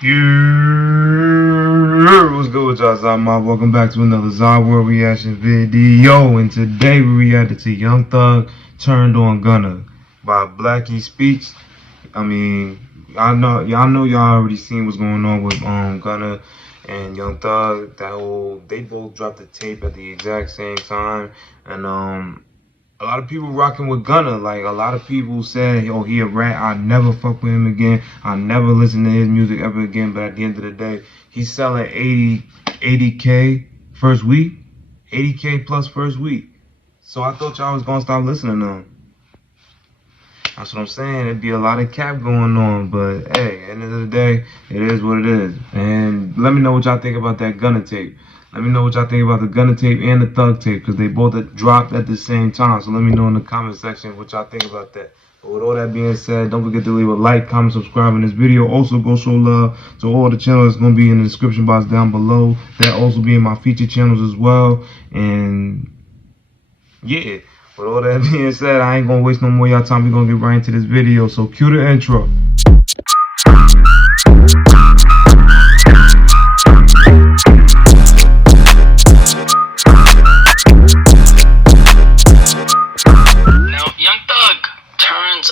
Yeah, what's good with y'all, Zama? Welcome back to another Zahier reaction video. And today we reacted to Young Thug Turned on Gunna by Blackie Speaks. I mean, y'all already seen what's going on with Gunna and Young Thug. They both dropped the tape at the exact same time, and a lot of people rocking with Gunna. Like, a lot of people said, oh, he a rat. I never fuck with him again. I never listen to his music ever again. But at the end of the day, he's selling 80K first week. 80K plus first week. So I thought y'all was going to stop listening to him. That's what I'm saying. It'd be a lot of cap going on. But, hey, at the end of the day, it is what it is. And let me know what y'all think about that Gunna tape. Let me know what y'all think about the Gunna tape and the Thug tape, because they both dropped at the same time. So let me know in the comment section what y'all think about that. But with all that being said, don't forget to leave a like, comment, subscribe in this video. Also, go show love to all the channels. It's going to be in the description box down below. That also be in my featured channels as well. And, yeah, with all that being said, I ain't going to waste no more of y'all time. We're going to get right into this video. So cue the intro.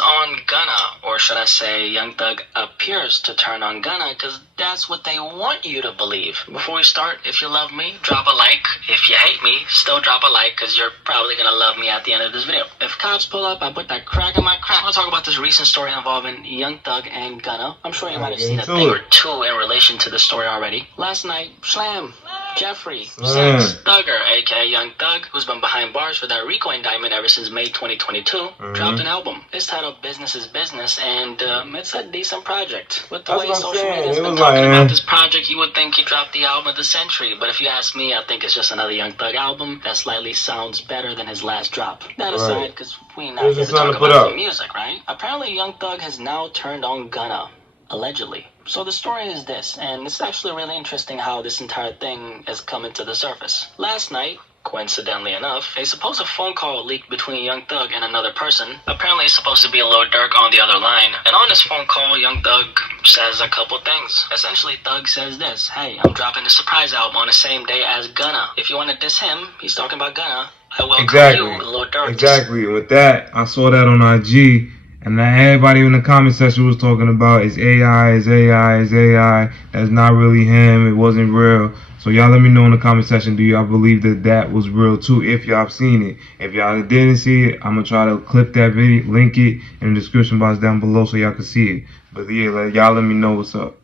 On Gunna, or should I say Young Thug appears to turn on Gunna, because that's what they want you to believe. Before we start, if you love me, drop a like. If you hate me, still drop a like, because you're probably going to love me at the end of this video. If cops pull up, I put that crack in my crap. I'll talk about this recent story involving Young Thug and Gunna. I'm sure you might have seen a thing or two in relation to the story already. Last night, Slam, Jeffrey, Sex, Thugger, aka Young Thug, who's been behind bars for that RICO indictment ever since May 2022, dropped an album. It's titled Business is Business, and it's a decent project. With the way social media's been talking about this project, you would think he dropped the album of the century, but if you ask me, I think it's just another Young Thug album that slightly sounds better than his last drop. That aside, because we not here to talk about the music, right? Apparently, Young Thug has now turned on Gunna. Allegedly. So the story is this, and it's actually really interesting how this entire thing has come into the surface. Last night, coincidentally enough, a supposed phone call leaked between Young Thug and another person. Apparently it's supposed to be Lil Durk on the other line. And on this phone call, Young Thug says a couple things. Essentially, Thug says this: hey, I'm dropping a surprise album on the same day as Gunna. If you want to diss him, he's talking about Gunna, I welcome you, Lil Durk. Exactly. With that, I saw that on IG. And everybody in the comment section was talking about it's AI, it's AI, it's AI. That's not really him. It wasn't real. So y'all let me know in the comment section, do y'all believe that that was real too, if y'all have seen it. If y'all didn't see it, I'm going to try to clip that video, link it in the description box down below so y'all can see it. But yeah, y'all let me know what's up.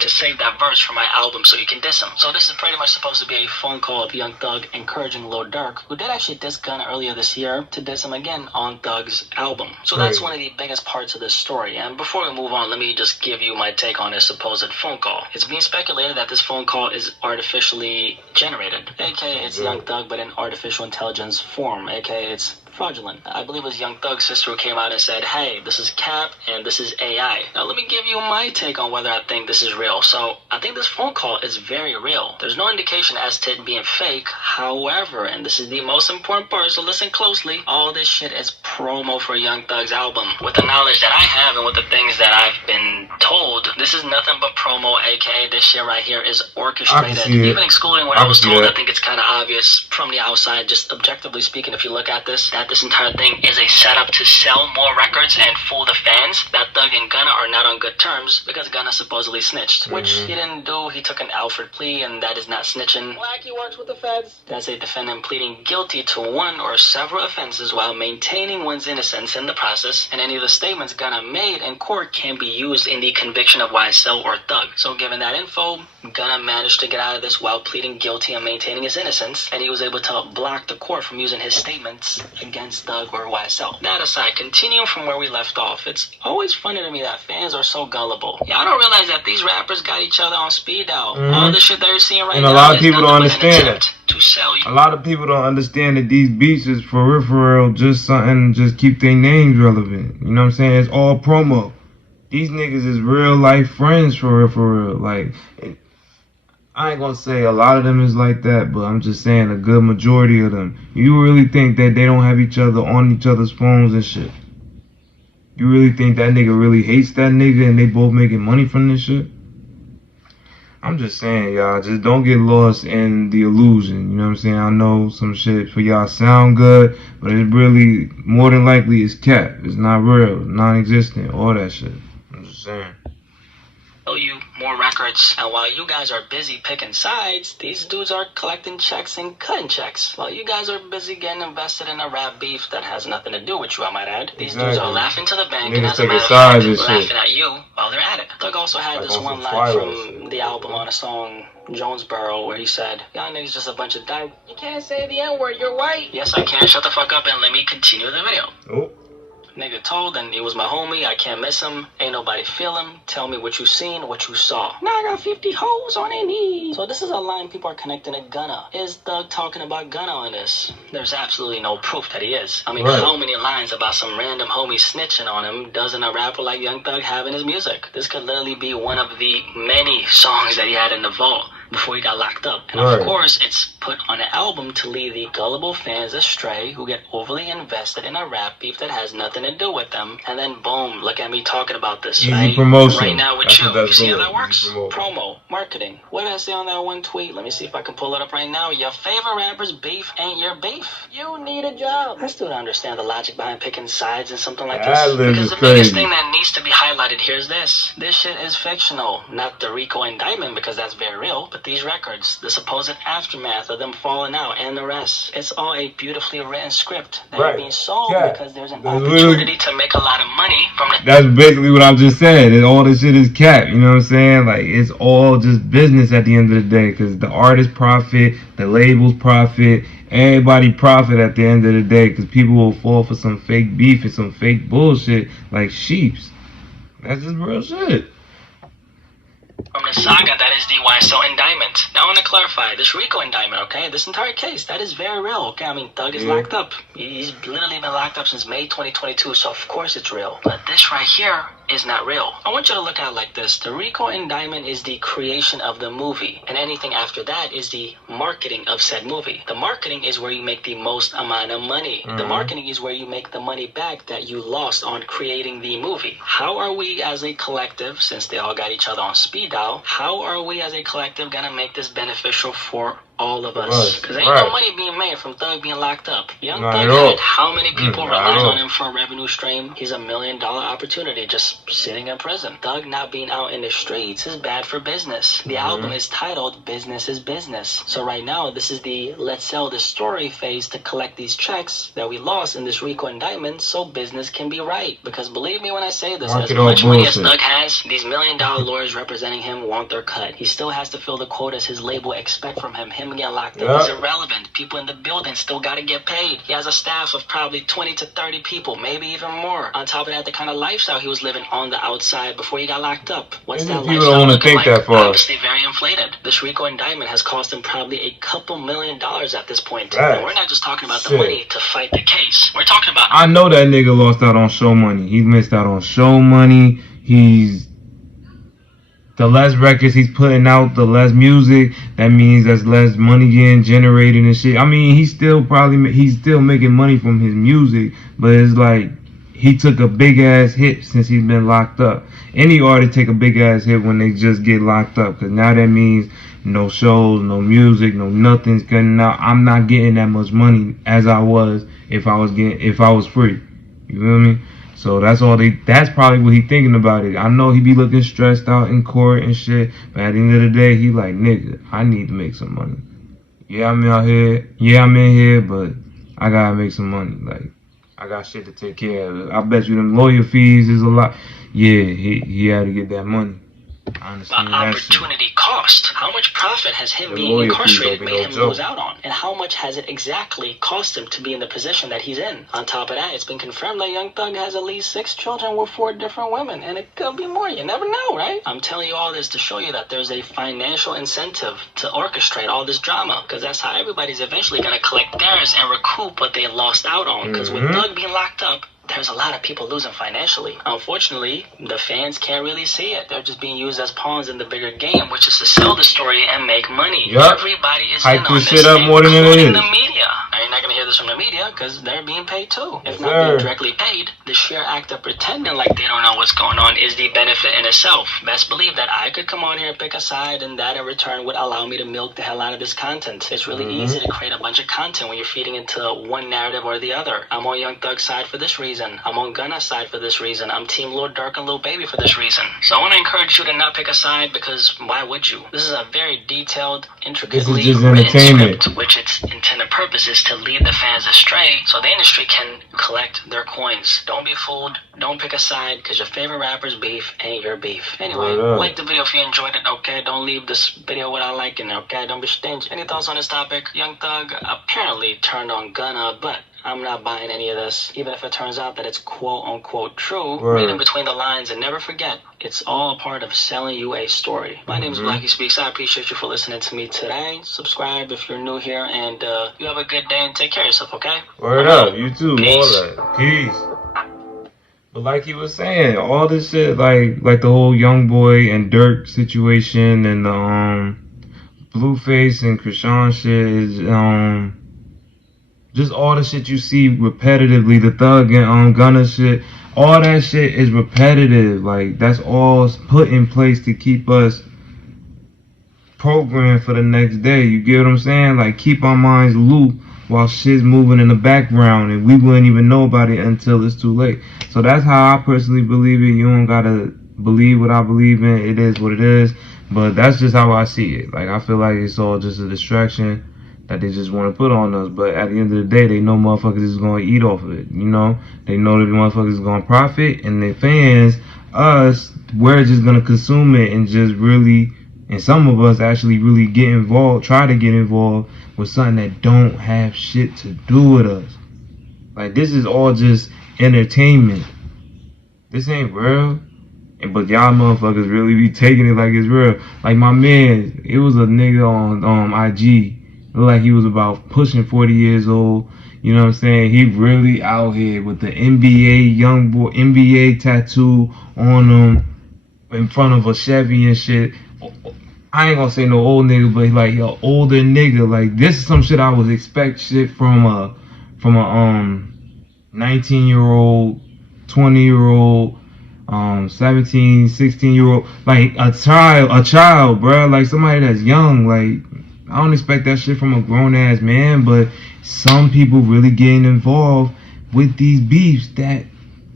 To save that verse from my album so you can diss him. So this is pretty much supposed to be a phone call of Young Thug encouraging Lil Durk, who did actually diss Gunna earlier this year, to diss him again on Thug's album. So that's one of the biggest parts of this story. And before we move on, let me just give you my take on this supposed phone call. It's being speculated that this phone call is artificially generated, aka it's Young Thug but in artificial intelligence form, aka it's fraudulent. I believe it was Young Thug's sister who came out and said, hey, this is cap and this is AI. Now let me give you my take on whether I think this is real. So I think this phone call is very real. There's no indication as to it being fake. However, and this is the most important part, so listen closely, all this shit is promo for Young Thug's album. With the knowledge that I have and with the things that I've been told, this is nothing but promo, aka this shit right here is orchestrated. Even excluding what I was told, I think it's kind of obvious from the outside, just objectively speaking, if you look at this, that this entire thing is a setup to sell more records and fool the fans that Thug and Gunna are not on good terms because Gunna supposedly snitched, which he didn't do. He took an Alfred plea, and that is not snitching. Like he works with the feds. That's a defendant pleading guilty to one or several offenses while maintaining one's innocence in the process, and any of the statements Gunna made in court can be used in the conviction of YSL or Thug. So given that info, Gunna managed to get out of this while pleading guilty and maintaining his innocence, and he was able to block the court from using his statements against Thug or YSL. That aside, continuing from where we left off, it's always funny to me that fans are so gullible. Y'all don't realize that these rappers got each other on speed dial. All the shit that you're seeing right now, and a lot of people don't understand it. To sell you. A lot of people don't understand that these beats is for real, just something, just keep their names relevant. You know what I'm saying? It's all promo. These niggas is real life friends for real. Like, I ain't gonna say a lot of them is like that, but I'm just saying a good majority of them. You really think that they don't have each other on each other's phones and shit? You really think that nigga really hates that nigga and they both making money from this shit? I'm just saying, y'all, just don't get lost in the illusion. You know what I'm saying? I know some shit for y'all sound good, but it really, more than likely, is cap. It's not real, non-existent, all that shit. I'm just saying. You more records, and while you guys are busy picking sides, these dudes are collecting checks and cutting checks. While you guys are busy getting invested in a rap beef that has nothing to do with you, I might add. These dudes are laughing to the bank, and as a matter of fact, laughing at you while they're at it. Thug also had this one line from the album on a song Jonesboro where he said, "Y'all niggas just a bunch of dyke. You can't say the N-word, you're white." Yes, I can. Shut the fuck up and let me continue the video. Oh. Nigga told, and he was my homie, I can't miss him, ain't nobody feel him, tell me what you seen, what you saw. Now I got 50 hoes on their knees. So this is a line people are connecting to Gunna. Is Thug talking about Gunna on this? There's absolutely no proof that he is. I mean, how many lines about some random homie snitching on him doesn't a rapper like Young Thug have in his music? This could literally be one of the many songs that he had in the vault before he got locked up. And of course, it's put on an album to lead the gullible fans astray who get overly invested in a rap beef that has nothing to do with them. And then boom, look at me talking about this. Easy promotion. Right now with you. You see how that works? Promo, marketing. What did I say on that one tweet? Let me see if I can pull it up right now. Your favorite rapper's beef ain't your beef. You need a job. I still don't understand the logic behind picking sides in something like this. Because the biggest thing that needs to be highlighted here is this. This shit is fictional. Not the RICO indictment, because that's very real, but these records, the supposed aftermath of them falling out and the rest. It's all a beautifully written script that is being sold because there's an opportunity to make a lot of money from the... That's basically what I just said. And all this shit is cap, you know what I'm saying? Like, it's all just business at the end of the day, because the artists profit, the labels profit, everybody profit at the end of the day, because people will fall for some fake beef and some fake bullshit like sheeps. That's just real shit. From the saga that is the YSL indictment. Now I want to clarify, this RICO indictment, okay? This entire case, that is very real, okay? I mean, Thug is locked up. He's literally been locked up since May 2022, so of course it's real. But this right here is not real. I want you to look at it like this. The RICO indictment is the creation of the movie, and anything after that is the marketing of said movie. The marketing is where you make the most amount of money. The marketing is where you make the money back that you lost on creating the movie. How are we as a collective, since they all got each other on speed dial, how are we as a collective gonna make this beneficial for all of us? Because ain't no money being made from Thug being locked up. Young Thug had how many people relies on him for a revenue stream? He's $1 million opportunity just sitting in prison. Thug not being out in the streets is bad for business. The album is titled Business is Business. So right now, this is the let's sell this story phase to collect these checks that we lost in this RICO indictment so business can be right. Because believe me when I say this, as much money as Thug has, these $1 million lawyers representing him want their cut. He still has to fill the quotas his label expect from him. Him getting locked up is irrelevant. People in the building still gotta get paid. He has a staff of probably 20 to 30 people, maybe even more. On top of that, the kind of lifestyle he was living on the outside before he got locked up. What's that lifestyle looking like? Obviously very inflated. This RICO indictment has cost him probably a couple $1 million at this point. And we're not just talking about the money to fight the case. We're talking about... I know that nigga lost out on show money. He missed out on show money. The less records he's putting out, the less music. That means there's less money getting generated and shit. I mean, he's still making money from his music, but it's like he took a big ass hit since he's been locked up. Any artist take a big ass hit when they just get locked up, because now that means no shows, no music, no nothing's getting out. I'm not getting that much money as I was if I was free. You feel me? So that's probably what he thinking about it. I know he be looking stressed out in court and shit, but at the end of the day, he like, nigga, I need to make some money. Yeah, I'm out here. Yeah, I'm in here, but I gotta make some money. Like, I got shit to take care of. I bet you them lawyer fees is a lot. Yeah, he had to get that money. I understand that opportunity shit. Cost. How much profit has him being incarcerated made him lose out on? And how much has it exactly cost him to be in the position that he's in? On top of that, it's been confirmed that Young Thug has at least 6 children with 4 different women. And it could be more. You never know, right? I'm telling you all this to show you that there's a financial incentive to orchestrate all this drama. Because that's how everybody's eventually going to collect theirs and recoup what they lost out on. Because with Thug being locked up, there's a lot of people losing financially. Unfortunately, the fans can't really see it. They're just being used as pawns in the bigger game, which is to sell the story and make money. Everybody is in on this, shit up more than it is. The media. Now, you're not going to hear this from the media. because they're being paid too. If not being directly paid, the sheer act of pretending like they don't know what's going on is the benefit in itself. Best believe that I could come on here and pick a side, and that in return would allow me to milk the hell out of this content. It's really easy to create a bunch of content when you're feeding into one narrative or the other. I'm on Young Thug's side for this reason. I'm on Gunna's side for this reason. I'm Team Lord Durk and Lil Baby for this reason. So I want to encourage you to not pick a side, because why would you? This is a very detailed, intricately written script, which its intended purpose is to lead the fans astray so the industry can collect their coins. Don't be fooled. Don't pick a side, because your favorite rapper's beef ain't your beef. Anyway, like the video if you enjoyed it, okay? Don't leave this video without liking it, okay? Don't be stingy. Any thoughts on this topic? Young Thug apparently turned on Gunna, but I'm not buying any of this, even if it turns out that it's quote-unquote true. Read in between the lines and never forget, it's all part of selling you a story. My name is Blackie Speaks. I appreciate you for listening to me today. Subscribe if you're new here, and you have a good day and take care of yourself, okay? Word up, you too. Peace. All that. Peace. But like he was saying, all this shit, like the whole Young Boy and Durk situation, and the Blueface and Krishan shit is just all the shit you see repetitively, the Thug and Gunna shit, all that shit is repetitive. Like, that's all put in place to keep us programmed for the next day. You get what I'm saying? Like, keep our minds loop while shit's moving in the background, and we wouldn't even know about it until it's too late. So that's how I personally believe it. You don't gotta believe what I believe in. It is what it is. But that's just how I see it. Like, I feel like it's all just a distraction that they just want to put on us. But at the end of the day, they know motherfuckers is going to eat off of it. You know? They know that the motherfuckers is going to profit. And the fans, us, we're just going to consume it and just really, and some of us actually really get involved, try to get involved with something that don't have shit to do with us. Like, this is all just entertainment. This ain't real. But y'all motherfuckers really be taking it like it's real. Like my man, it was a nigga on IG. It looked like he was about pushing 40 years old. You know what I'm saying? He really out here with the NBA young boy NBA tattoo on him in front of a Chevy and shit. I ain't gonna say no old nigga, but like an older nigga. Like, this is some shit I would expect shit from a 19-year-old, 20-year-old, 17, 16-year-old, like a child, bro. Like somebody that's young. Like, I don't expect that shit from a grown ass man, but some people really getting involved with these beefs that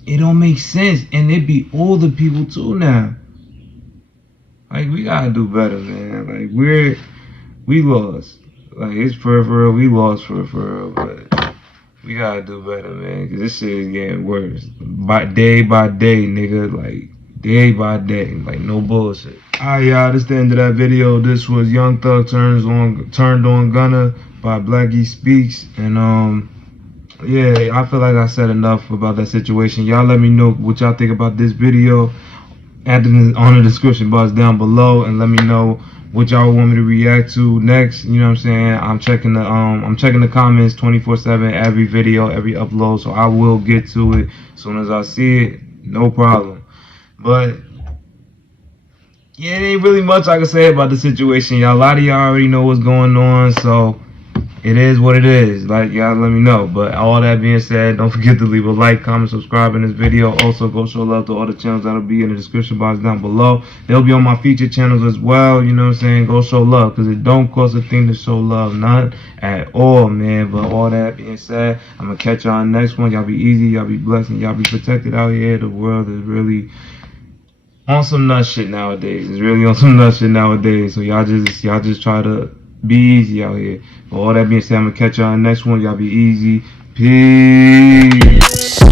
it don't make sense, and it be older people too now. Like, we gotta do better, man. Like, we lost. Like, it's for real, we lost for real, but we gotta do better, man, because this shit is getting worse. By day, nigga. Like, day by day. Like, no bullshit. Alright, y'all, this is the end of that video. This was Young Thug Turned on Gunna by Blackie Speaks. And, yeah, I feel like I said enough about that situation. Y'all let me know what y'all think about this video on the description box down below, and let me know what y'all want me to react to next. You know what I'm saying? I'm checking the comments 24/7, every video, every upload, so I will get to it as soon as I see it. No problem. But yeah, it ain't really much I can say about the situation, y'all. A lot of y'all already know what's going on, so it is what it is. Like, y'all let me know. But all that being said, don't forget to leave a like, comment, subscribe in this video. Also, go show love to all the channels that'll be in the description box down below. They'll be on my featured channels as well. You know what I'm saying? Go show love, because it don't cost a thing to show love. None at all, man. But all that being said, I'm going to catch y'all on the next one. Y'all be easy. Y'all be blessed. And y'all be protected out here. The world is really on some nut shit nowadays. It's really on some nut shit nowadays. So y'all just try to be easy out here. But all that being said, I'm gonna catch y'all on the next one. Y'all be easy. Peace.